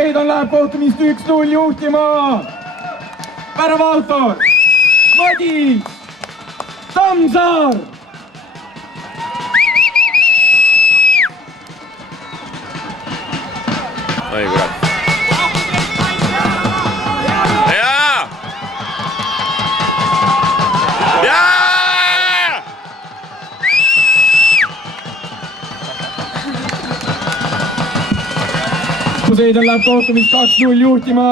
Poseidon läheb kohtumist 1-0 juhtima. Väravautor Madis Tammsaar. Oi kurat. Poseidon läheb kohtumist 2-0 juhtima.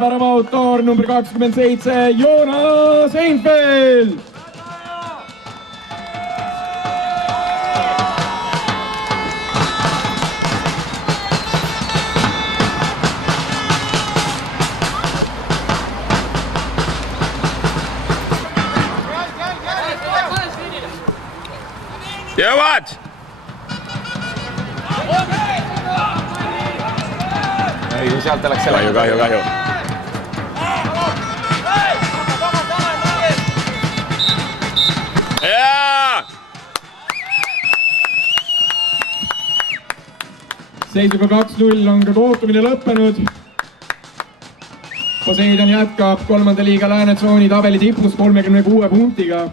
Väravautor number 27 Joonas Einfeld. Jõuad! Ei, sealt oleks selle kahju. Seisuga 2-0 on ka kohtumine lõppenud. Poseidon jätkab 3. liiga Lääne tsooni tabeli tipus 36 punktiga.